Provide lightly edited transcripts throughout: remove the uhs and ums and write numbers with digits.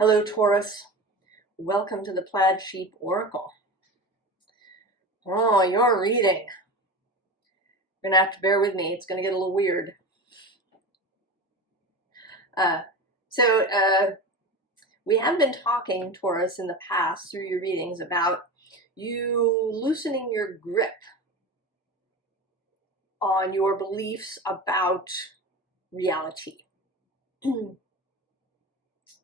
Hello, Taurus. Welcome to the Plaid Sheep Oracle. Oh, your reading. You're gonna have to bear with me. It's gonna get a little weird. We have been talking, Taurus, in the past through your readings about you loosening your grip on your beliefs about reality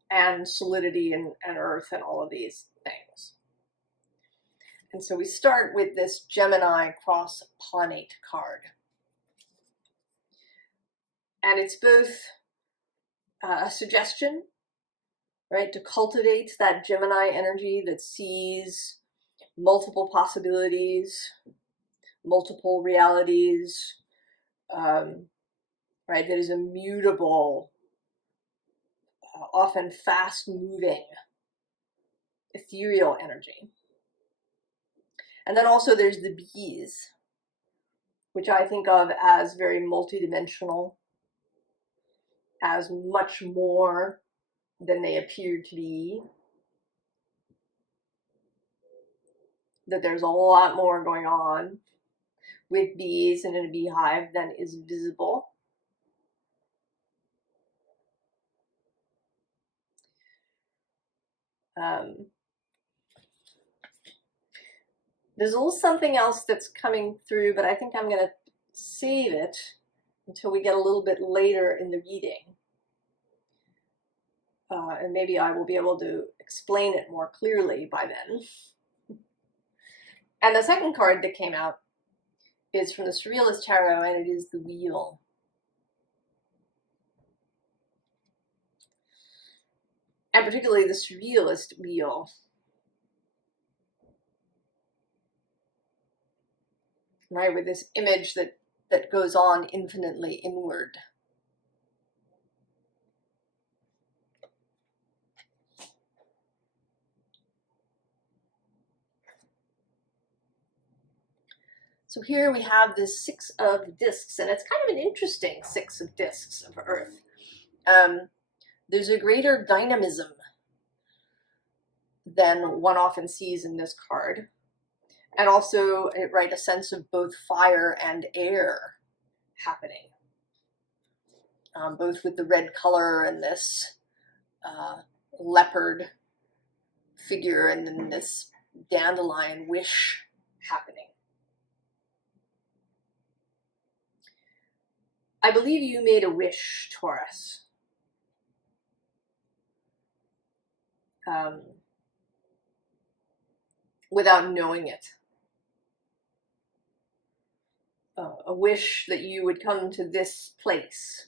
and solidity and earth and all of these things. And so we start with this Gemini cross-pollinate card. And it's both a suggestion, right, to cultivate that Gemini energy that sees multiple possibilities, multiple realities, right, that is immutable, often fast-moving, ethereal energy. And then also there's the bees, which I think of as very multidimensional, as much more than they appear to be. That there's a lot more going on with bees and in a beehive than is visible. There's a little something else that's coming through, but I think I'm going to save it until we get a little bit later in the reading. And maybe I will be able to explain it more clearly by then. And the second card that came out is from the Surrealist Tarot, and it is the Wheel. And particularly the Surrealist Wheel. Right, with this image that goes on infinitely inward. So here we have this Six of Discs, and it's kind of an interesting Six of Discs of Earth. There's a greater dynamism than one often sees in this card. And also, right, a sense of both fire and air happening. Both with the red color and this leopard figure, and then this dandelion wish happening. I believe you made a wish, Taurus. Without knowing it. A wish that you would come to this place,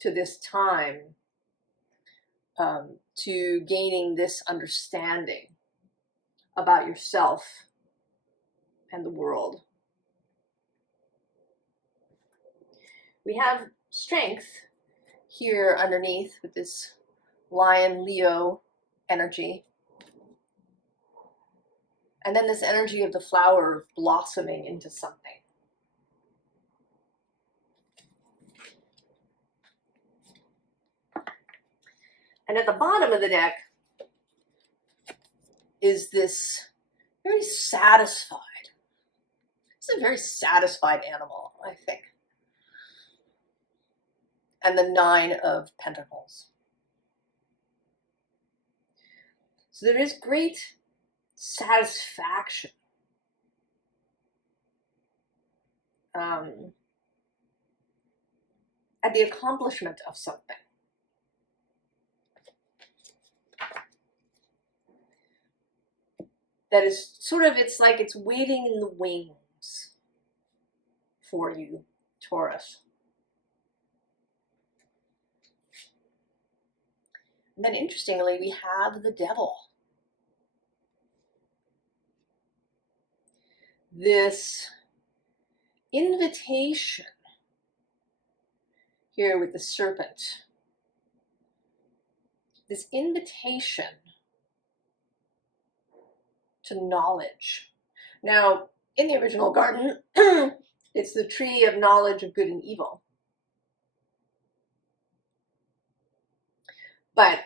to this time, to gaining this understanding about yourself and the world. We have strength here underneath with this Lion Leo energy. And then this energy of the flower blossoming into something. And at the bottom of the deck is this very satisfied. It's a very satisfied animal, I think. And the Nine of Pentacles. So there is great satisfaction at the accomplishment of something. That is sort of, it's like it's waiting in the wings for you, Taurus. And then interestingly, we have the Devil. This invitation here with the serpent, this invitation to knowledge. Now, in the original garden, it's the tree of knowledge of good and evil. But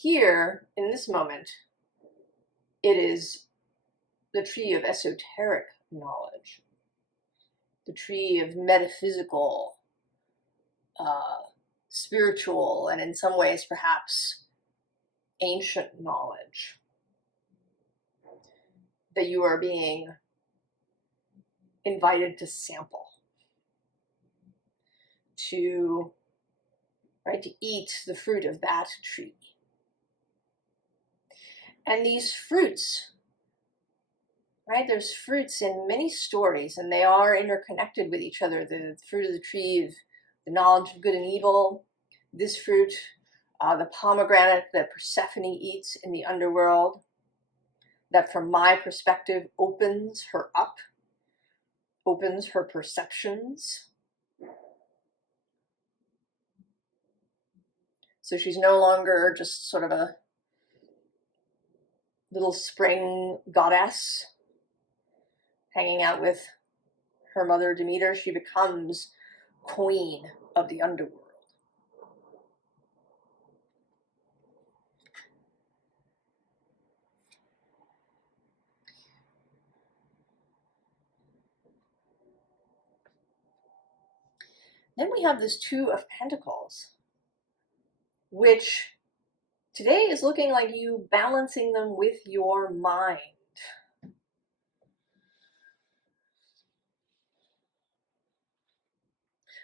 Here, in this moment, it is the tree of esoteric knowledge, the tree of metaphysical, spiritual, and in some ways perhaps ancient knowledge that you are being invited to sample, to eat the fruit of that tree. And these fruits, there's fruits in many stories, and they are interconnected with each other. The fruit of the tree of the knowledge of good and evil, this fruit, the pomegranate that Persephone eats in the underworld, that from my perspective opens her up, opens her perceptions. So she's no longer just sort of a little spring goddess hanging out with her mother Demeter. She becomes queen of the underworld. Then we have this Two of Pentacles, which today is looking like you balancing them with your mind.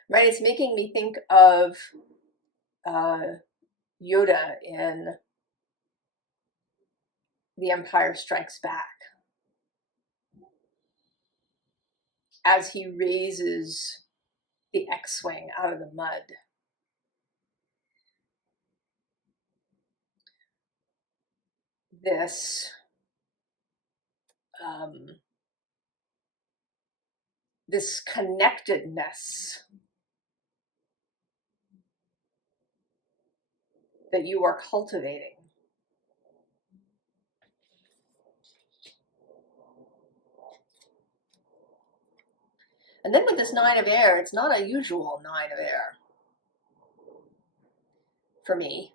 Right? It's making me think of Yoda in The Empire Strikes Back, as he raises the X-Wing out of the mud. This connectedness that you are cultivating. And then with this Nine of Air, it's not a usual Nine of Air for me.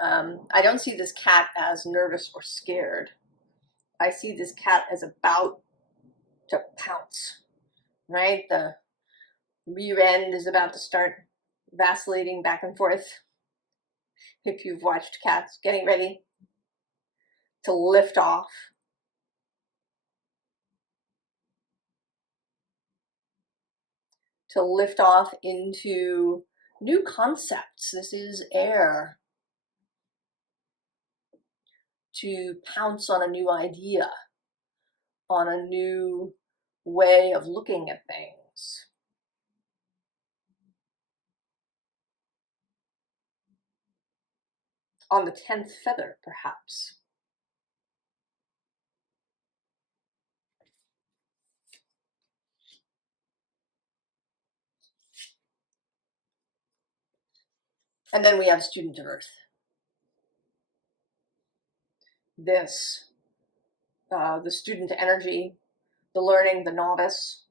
I don't see this cat as nervous or scared. I see this cat as about to pounce, right? The rear end is about to start vacillating back and forth. If you've watched cats, getting ready to lift off. To lift off into new concepts. This is air. To pounce on a new idea, on a new way of looking at things. On the 10th feather, perhaps. And then we have Student of Earth. This, the student energy, the learning, the novice.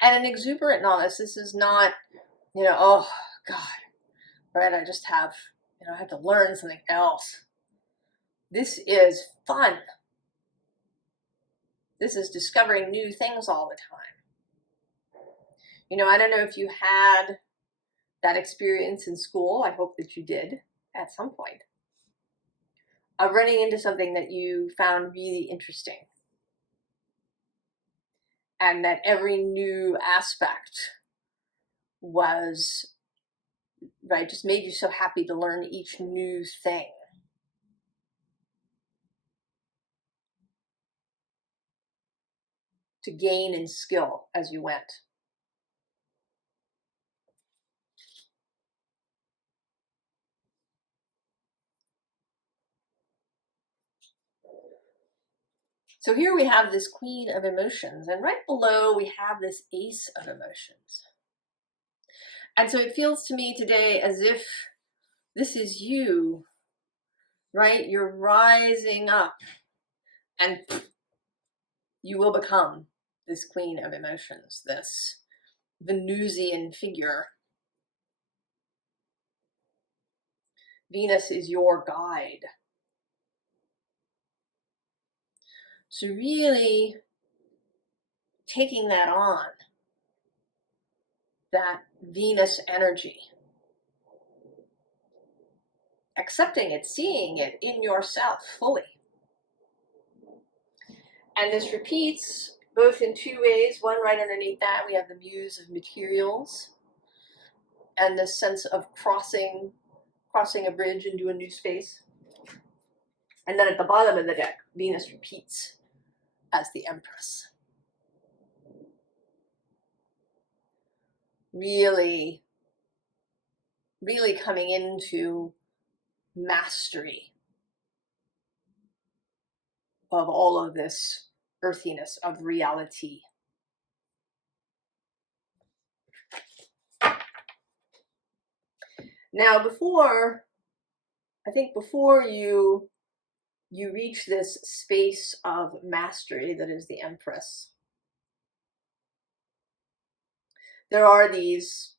And an exuberant novice. This is not, oh God, right? I just have, I have to learn something else. This is fun. This is discovering new things all the time. I don't know if you had that experience in school. I hope that you did at some point, of running into something that you found really interesting, and that every new aspect was, just made you so happy to learn each new thing. To gain in skill as you went. So here we have this Queen of Emotions, and right below we have this Ace of Emotions. And so it feels to me today as if this is you, right? You're rising up, and you will become this Queen of Emotions, this Venusian figure. Venus is your guide. So really taking that on, that Venus energy, accepting it, seeing it in yourself fully. And this repeats both in two ways. One, right underneath that, we have the Muse of materials and this sense of crossing a bridge into a new space. And then at the bottom of the deck, Venus repeats as the Empress. Really, really coming into mastery of all of this earthiness of reality. Now, before you reach this space of mastery that is the Empress, there are these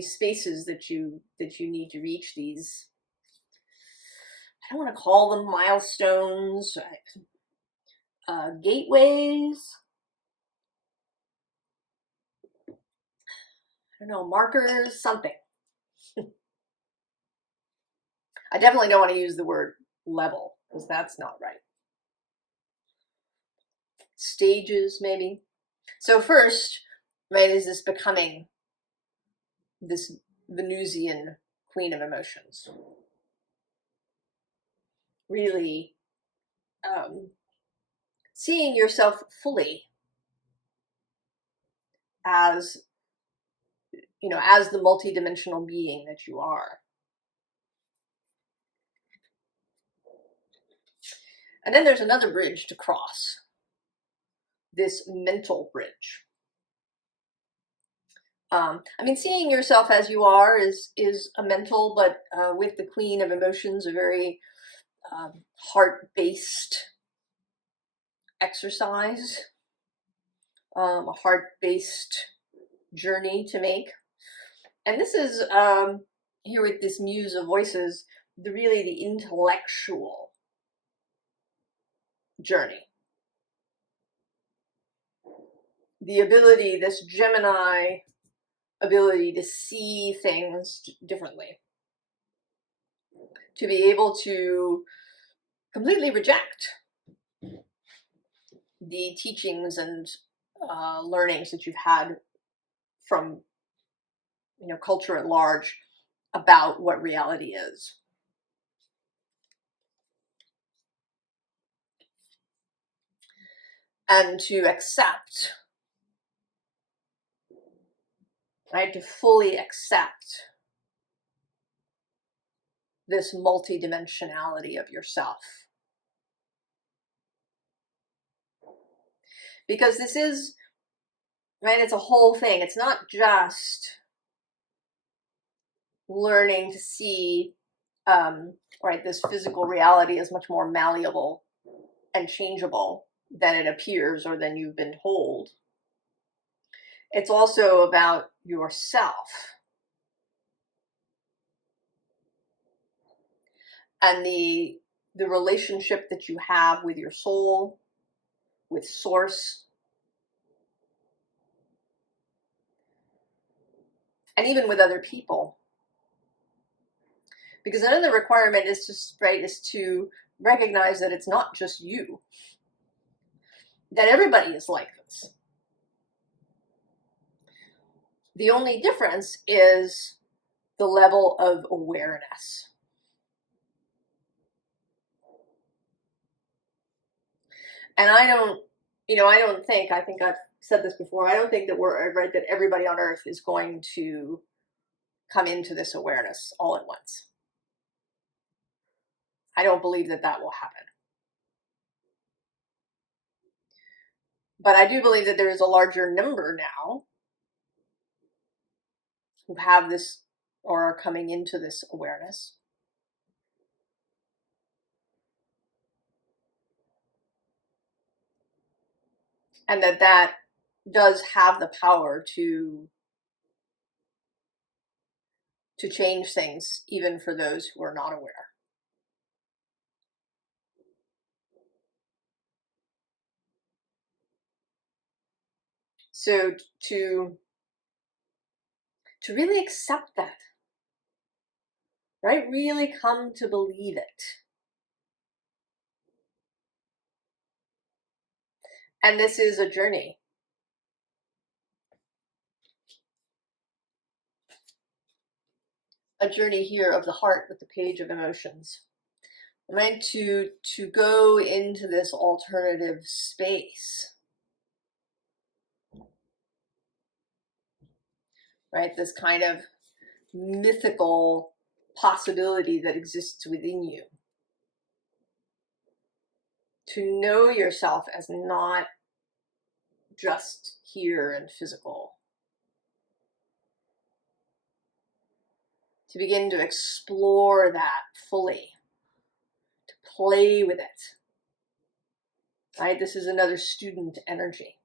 spaces that you need to reach, these, I don't want to call them milestones, gateways, I don't know, markers, something. I definitely don't want to use the word level, because that's not right. Stages, maybe. So first, right, is this becoming this Venusian queen of emotions. Really seeing yourself fully as, as the multidimensional being that you are. And then there's another bridge to cross, this mental bridge. Seeing yourself as you are is a mental, but with the Queen of Emotions, a very heart-based exercise, a heart-based journey to make. And this is, here with this Muse of Voices, really the intellectual journey. The ability, this Gemini ability to see things differently. To be able to completely reject the teachings and learnings that you've had from, culture at large about what reality is. And to accept, right, to fully accept this multidimensionality of yourself. Because this is, right, it's a whole thing. It's not just learning to see, right, this physical reality is much more malleable and changeable than it appears or than you've been told. It's also about yourself and the relationship that you have with your soul, with source, and even with other people. Because another requirement is to recognize that it's not just you, that everybody is like this. The only difference is the level of awareness. And I think I've said this before, I don't think that that everybody on Earth is going to come into this awareness all at once. I don't believe that will happen. But I do believe that there is a larger number now who have this or are coming into this awareness. And that does have the power to to change things, even for those who are not aware. So to really accept that, right? Really come to believe it. And this is a journey. A journey here of the heart with the Page of Emotions. Right? To go into this alternative space. Right? This kind of mythical possibility that exists within you. To know yourself as not just here and physical. To begin to explore that fully. To play with it. Right? This is another student energy.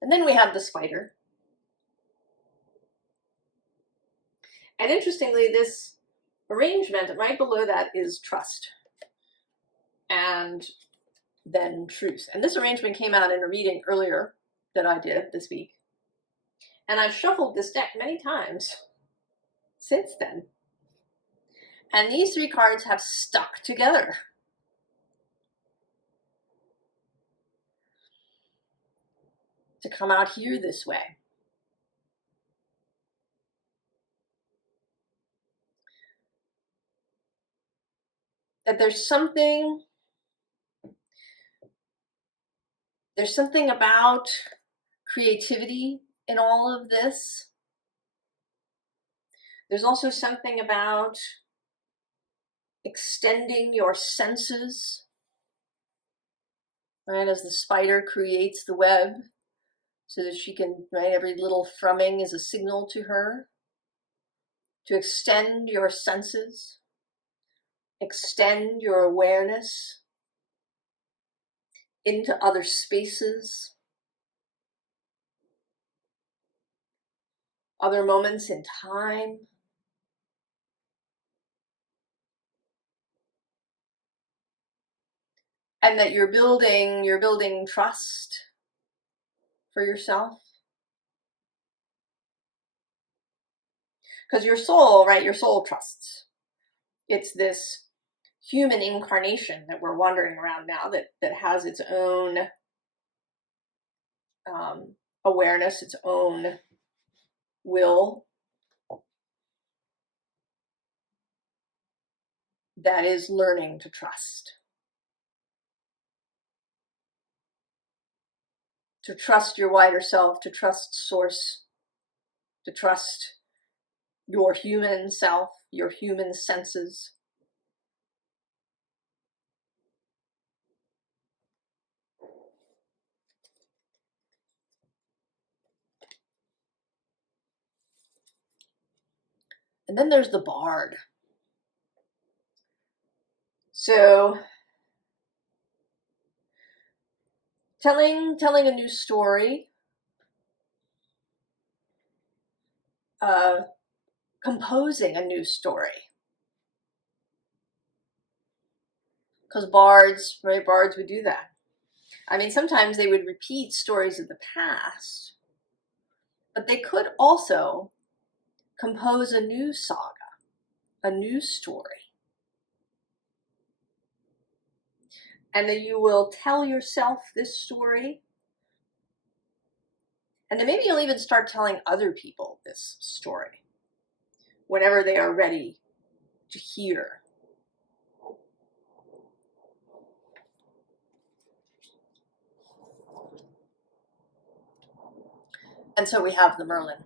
And then we have the spider. And interestingly, this arrangement right below that is trust. And then truth. And this arrangement came out in a reading earlier that I did this week. And I've shuffled this deck many times since then. And these three cards have stuck together. To come out here this way. That there's something about creativity in all of this. There's also something about extending your senses, right, as the spider creates the web so that she can, right, every little thrumming is a signal to her to extend your senses, extend your awareness into other spaces, other moments in time. And that you're building trust for yourself. Because your soul, right, your soul trusts. It's this human incarnation that we're wandering around now that has its own awareness, its own will, that is learning to trust. To trust your wider self, to trust source, to trust your human self, your human senses. And then there's the bard. So telling a new story, composing a new story. Because bards, right, bards would do that. I mean, sometimes they would repeat stories of the past, but they could also compose a new saga, a new story. And then you will tell yourself this story. And then maybe you'll even start telling other people this story whenever they are ready to hear. And so we have the Merlin.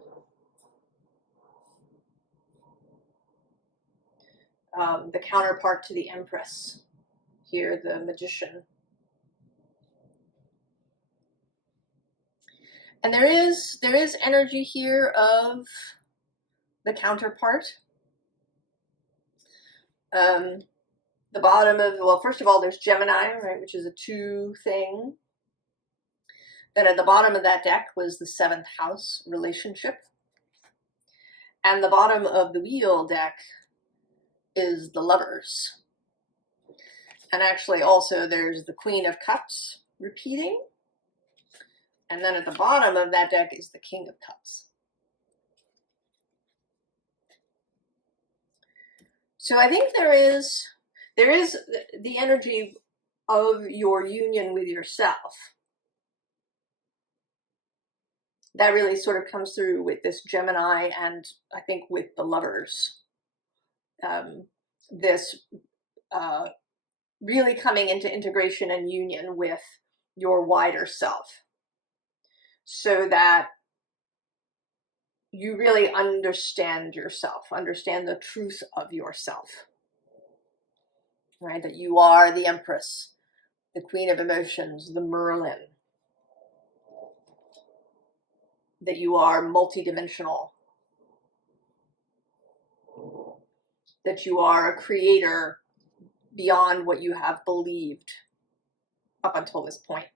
The counterpart to the Empress. Here, the Magician. And there is energy here of the counterpart. The bottom of, well, first of all, there's Gemini, right, which is a 2 thing. Then at the bottom of that deck was the 7th house, relationship. And the bottom of the wheel deck is the Lovers. And actually also there's the Queen of Cups repeating. And then at the bottom of that deck is the King of Cups. So I think there is the energy of your union with yourself that really sort of comes through with this Gemini, and I think with the Lovers. This really coming into integration and union with your wider self, so that you really understand yourself, understand the truth of yourself, right? That you are the Empress, the Queen of Emotions, the Merlin, that you are multidimensional, that you are a creator beyond what you have believed up until this point.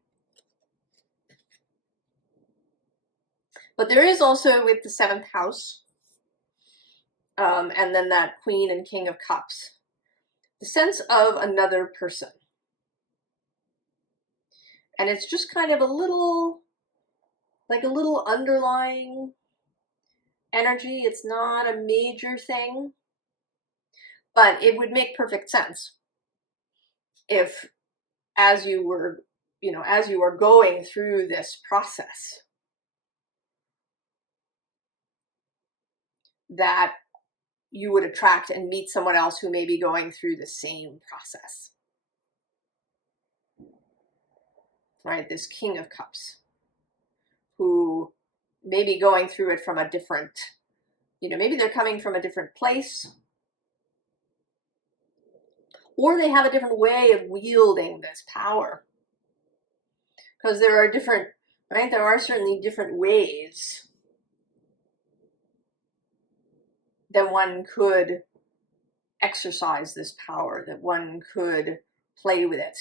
But there is also, with the 7th house, and then that Queen and King of Cups, the sense of another person. And it's just kind of a little, like a little underlying energy. It's not a major thing, but it would make perfect sense if, as you were, as you are going through this process, that you would attract and meet someone else who may be going through the same process. Right? This King of Cups, who may be going through it from a different, maybe they're coming from a different place, or they have a different way of wielding this power. Because there are different, right? There are certainly different ways that one could exercise this power, that one could play with it.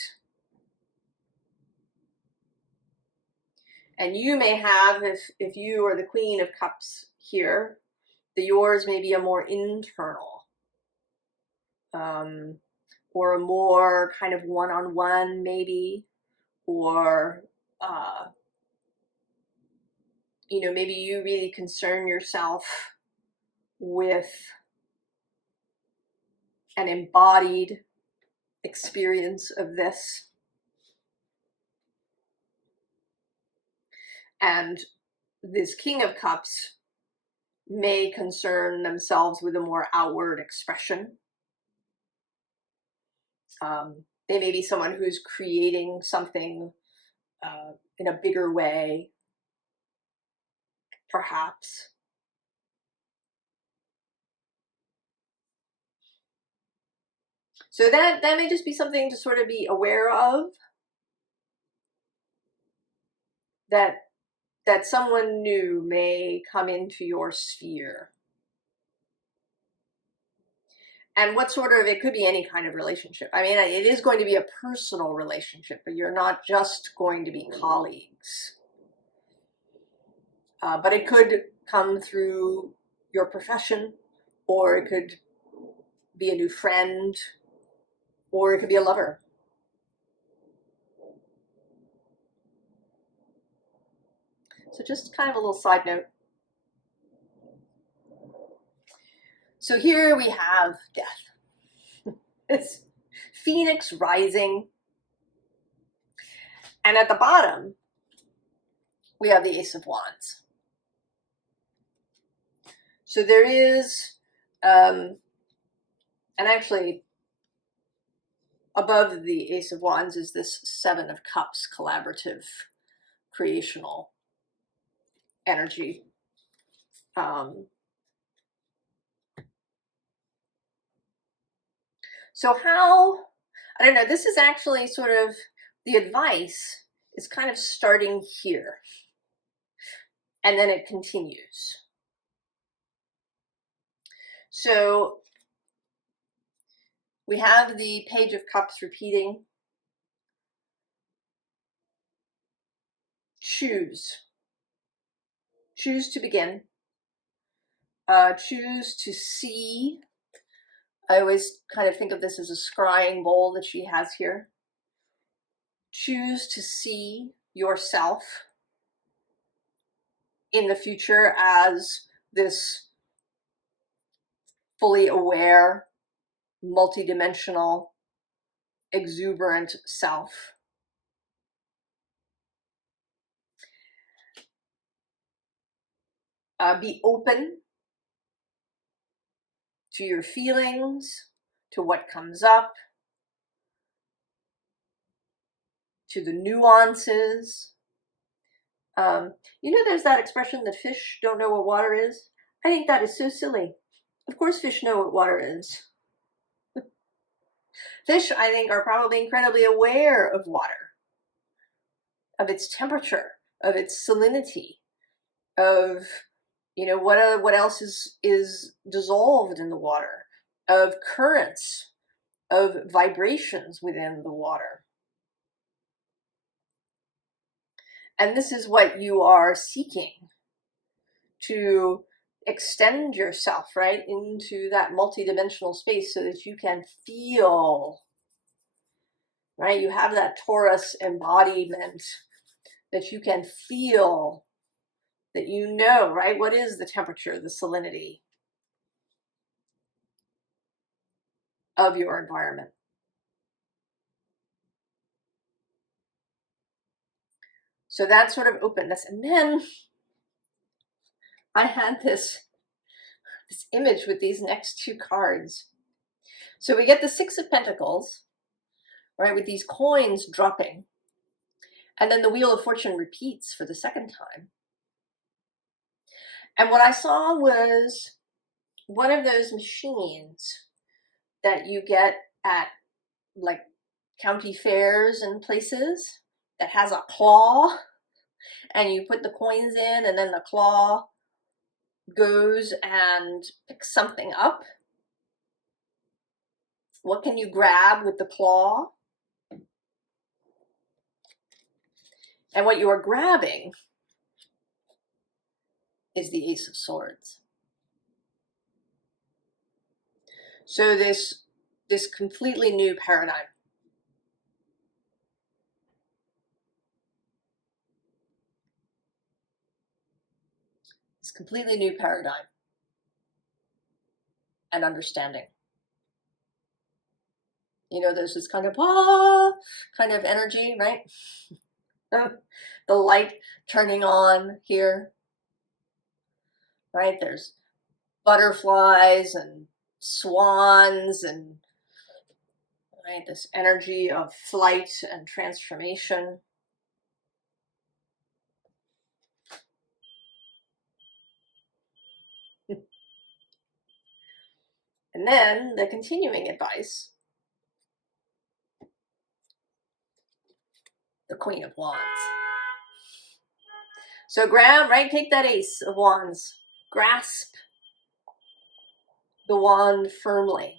And you may have, if you are the Queen of Cups here, that yours may be a more internal, or a more kind of one-on-one maybe, or, maybe you really concern yourself with an embodied experience of this. And this King of Cups may concern themselves with a more outward expression. They may be someone who's creating something in a bigger way, perhaps. So that may just be something to sort of be aware of, that someone new may come into your sphere. And what sort of, it could be any kind of relationship. I mean, it is going to be a personal relationship, but you're not just going to be colleagues. But it could come through your profession, or it could be a new friend, or it could be a lover. So just kind of a little side note. So here we have death. It's Phoenix rising. And at the bottom, we have the Ace of Wands. So there is, and actually above the Ace of Wands is this 7 of Cups, collaborative, creational energy. So how, I don't know, this is actually sort of, the advice is kind of starting here, and then it continues. So we have the Page of Cups repeating. choose. Choose to begin. Choose to see. I always kind of think of this as a scrying bowl that she has here. Choose to see yourself in the future as this fully aware, multidimensional, exuberant self. Be open to your feelings, to what comes up, to the nuances. You know, there's that expression that fish don't know what water is. I think that is so silly. Of course fish know what water is. Fish, I think, are probably incredibly aware of water, of its temperature, of its salinity, of, you know, what else is dissolved in the water, of currents, of vibrations within the water. And this is what you are seeking, to extend yourself, right, into that multidimensional space so that you can feel, right? You have that Taurus embodiment, that you can feel, that you know, right? What is the temperature, the salinity of your environment? So that sort of openness. And then I had this image with these next two cards. So we get the Six of Pentacles, right, with these coins dropping. And then the Wheel of Fortune repeats for the second time. And what I saw was one of those machines that you get at like county fairs and places that has a claw, and you put the coins in and then the claw goes and picks something up. What can you grab with the claw? And what you are grabbing is the Ace of Swords. So this completely new paradigm. This completely new paradigm and understanding. You know, there's this kind of kind of energy, right? The light turning on here, right? There's butterflies and swans and, right, this energy of flight and transformation. And then the continuing advice, the Queen of Wands. So grab, right, take that Ace of Wands, grasp the wand firmly.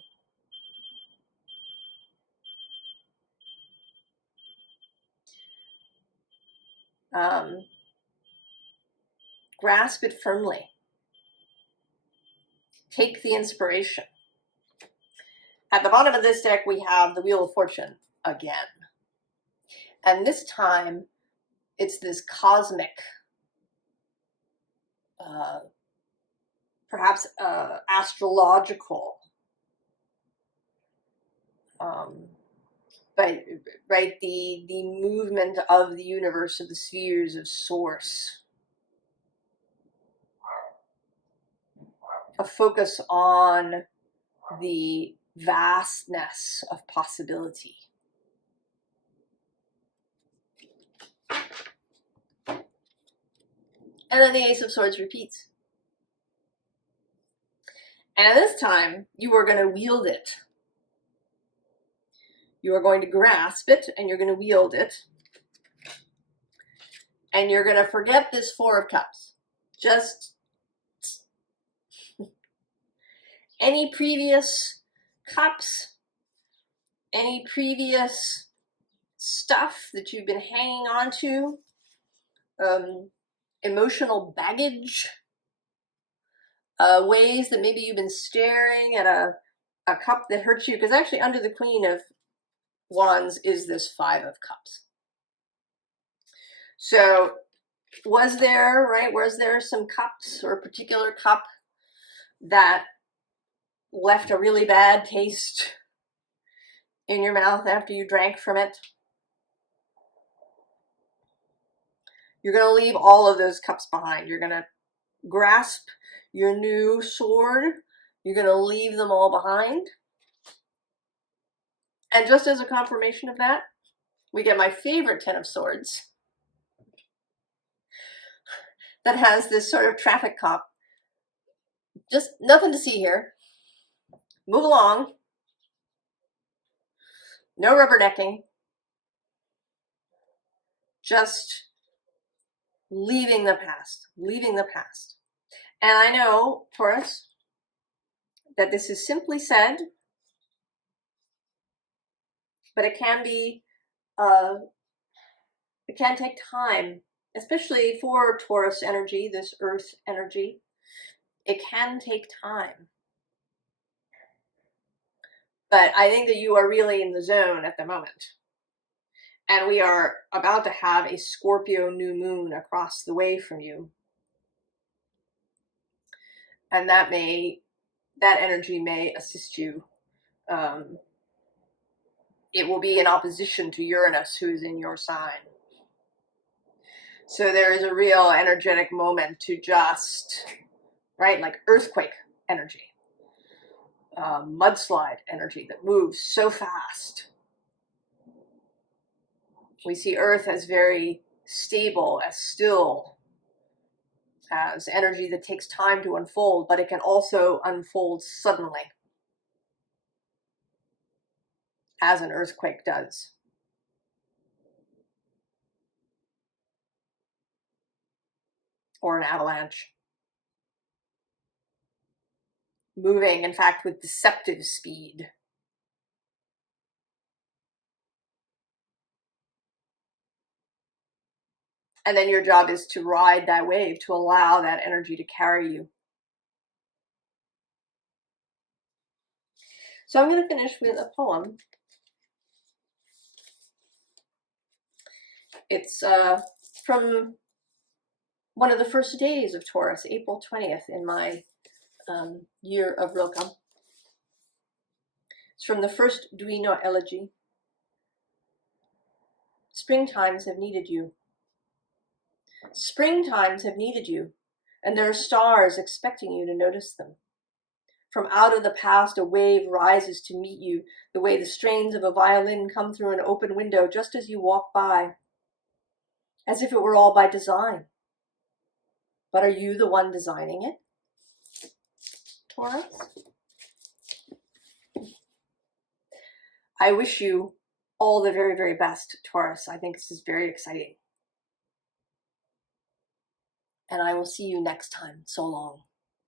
Grasp it firmly. Take the inspiration. At the bottom of this deck, we have the Wheel of Fortune again. And this time, it's this cosmic, perhaps astrological, but right, the movement of the universe, of the spheres of source. A focus on the vastness of possibility. And then the Ace of Swords repeats. And this time, you are going to wield it. You are going to grasp it, and you're going to wield it. And you're going to forget this Four of Cups. Just any previous cups, any previous stuff that you've been hanging on to, emotional baggage, ways that maybe you've been staring at a cup that hurts you, because actually under the Queen of Wands is this Five of Cups. So was there some cups or a particular cup that left a really bad taste in your mouth after you drank from it? You're going to leave all of those cups behind. You're going to grasp your new sword. You're going to leave them all behind. And just as a confirmation of that, we get my favorite Ten of Swords that has this sort of traffic cop. Just nothing to see here. Move along. No rubbernecking. Just leaving the past. Leaving the past. And I know, Taurus, that this is simply said, but it can be, it can take time, especially for Taurus energy, this earth energy. It can take time. But I think that you are really in the zone at the moment. And we are about to have a Scorpio new moon across the way from you. And that energy may assist you. It will be in opposition to Uranus, who's in your sign. So there is a real energetic moment to just, right, like earthquake energy, mudslide energy that moves so fast. We see Earth as very stable, as still, as energy that takes time to unfold, but it can also unfold suddenly, as an earthquake does. Or an avalanche. Moving, in fact, with deceptive speed. And then your job is to ride that wave, to allow that energy to carry you. So I'm going to finish with a poem. It's from one of the first days of Taurus, April 20th, in my year of Rilke. It's from the first Duino elegy. Springtimes have needed you. Springtimes have needed you, and there are stars expecting you to notice them. From out of the past, a wave rises to meet you, the way the strains of a violin come through an open window just as you walk by, as if it were all by design. But are you the one designing it, Taurus? I wish you all the very, very best, Taurus. I think this is very exciting. And I will see you next time. So long.